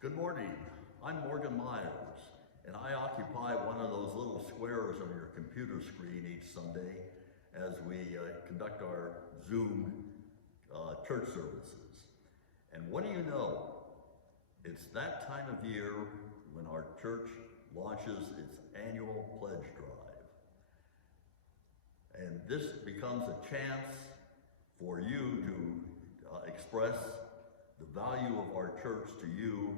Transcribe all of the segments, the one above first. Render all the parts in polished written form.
Good morning. I'm Morgan Myers, and I occupy one of those little squares on your computer screen each Sunday as we conduct our Zoom church services. And what do you know? It's that time of year when our church launches its annual pledge drive. And this becomes a chance for you to express the value of our church to you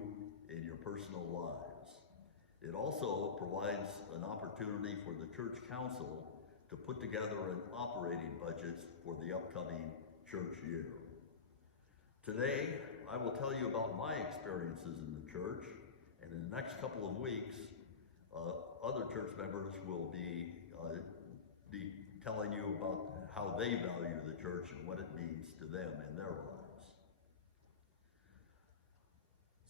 in your personal lives. It also provides an opportunity for the church council to put together an operating budget for the upcoming church year. Today, I will tell you about my experiences in the church, and in the next couple of weeks, other church members will be telling you about how they value the church and what it means to them in their lives.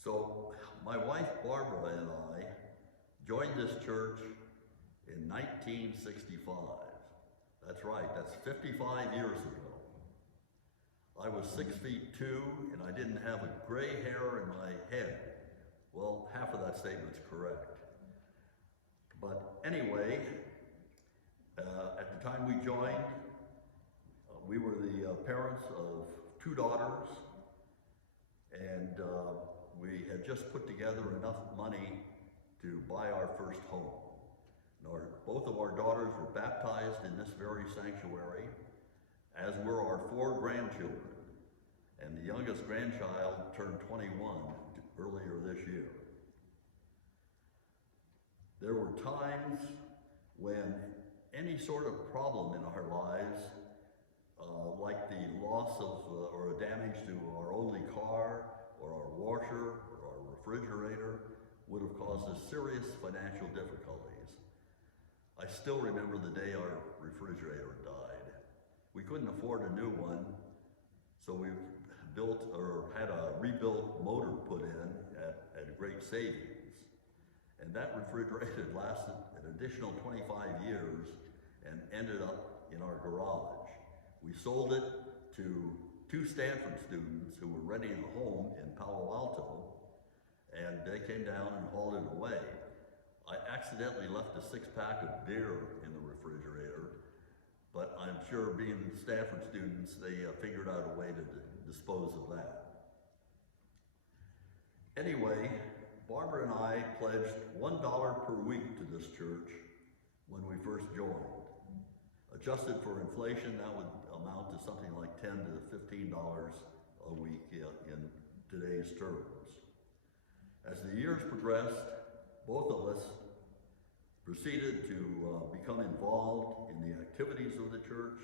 So my wife Barbara and I joined this church in 1965. That's right, that's 55 years ago. I was 6'2" and I didn't have a gray hair in my head. Well, half of that statement's correct. But anyway, at the time we joined, we were the parents of 2 daughters, and we had just put together enough money to buy our first home. Both of our daughters were baptized in this very sanctuary, as were our 4 grandchildren. And the youngest grandchild turned 21 earlier this year. There were times when any sort of problem in our lives, like the loss of or damage to our only car, or our washer, or our refrigerator, would have caused us serious financial difficulties. I still remember the day our refrigerator died. We couldn't afford a new one, so we built or had a rebuilt motor put in at great savings. And that refrigerator lasted an additional 25 years and ended up in our garage. We sold it to 2 Stanford students who were renting a home in Palo Alto, and they came down and hauled it away. I accidentally left a 6-pack of beer in the refrigerator, but I'm sure being Stanford students, they figured out a way to dispose of that. Anyway, Barbara and I pledged $1 per week to this church when we first joined. Adjusted for inflation, that would amount to something like $10 to $15 a week in today's terms. As the years progressed, both of us proceeded to become involved in the activities of the church.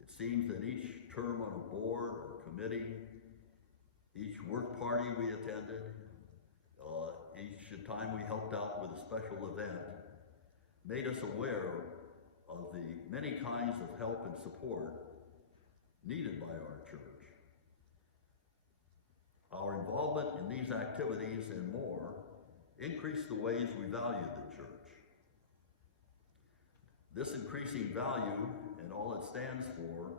It seems that each term on a board or committee, each work party we attended, each time we helped out with a special event, made us aware of the many kinds of help and support needed by our church. Our involvement in these activities and more increased the ways we valued the church. This increasing value and all it stands for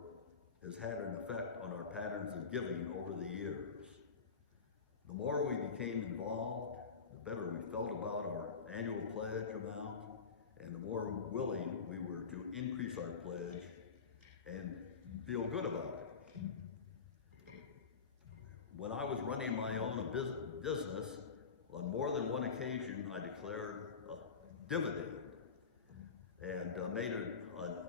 has had an effect on our patterns of giving over the years. The more we became involved, the better we felt about our annual pledge amount, and the more willing we were to increase our pledge and feel good about it. When I was running my own business, on more than one occasion I declared a dividend and made an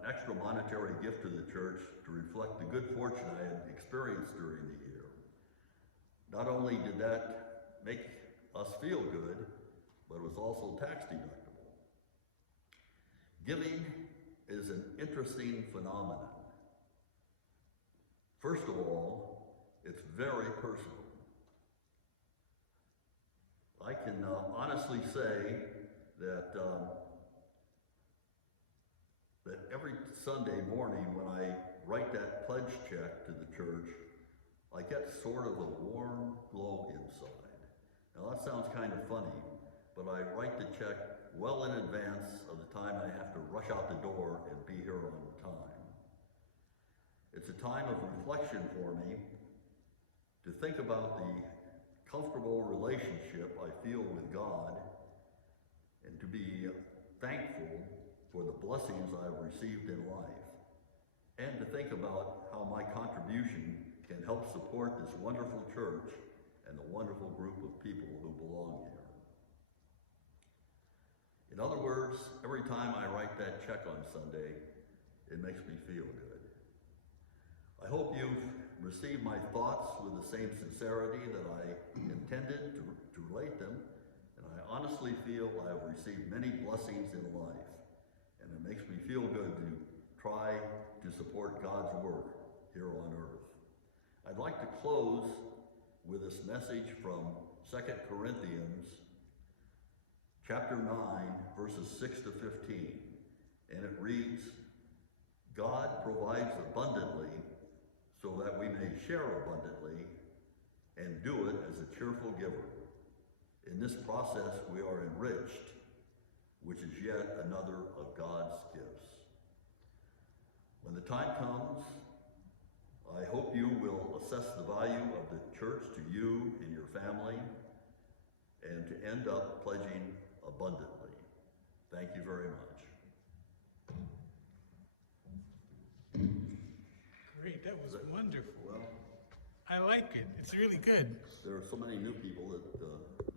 extra monetary gift to the church to reflect the good fortune I had experienced during the year. Not only did that make us feel good, but it was also tax deductible. Giving is an interesting phenomenon. First of all, it's very personal. I can honestly say that every Sunday morning when I write that pledge check to the church, I get sort of a warm glow inside. Now that sounds kind of funny, but I write the check well in advance of the time I have to rush out the door and be here on time. It's a time of reflection for me to think about the comfortable relationship I feel with God, and to be thankful for the blessings I've received in life, and to think about how my contribution can help support this wonderful church and the wonderful group of people who belong here. In other words, every time I write that check on Sunday, it makes me feel good. I hope you've received my thoughts with the same sincerity that I intended to relate them, and I honestly feel I have received many blessings in life, and it makes me feel good to try to support God's work here on earth. I'd like to close with this message from 2 Corinthians chapter 9, verses 6 to 15, and it reads, God provides abundantly so that we may share abundantly and do it as a cheerful giver. In this process we are enriched, which is yet another of God's gifts. When the time comes, I hope you will assess the value of the church to you and your family, and to end up pledging abundantly. Thank you very much. Great, that was wonderful. Well, I like it. It's really good. there are so many new people that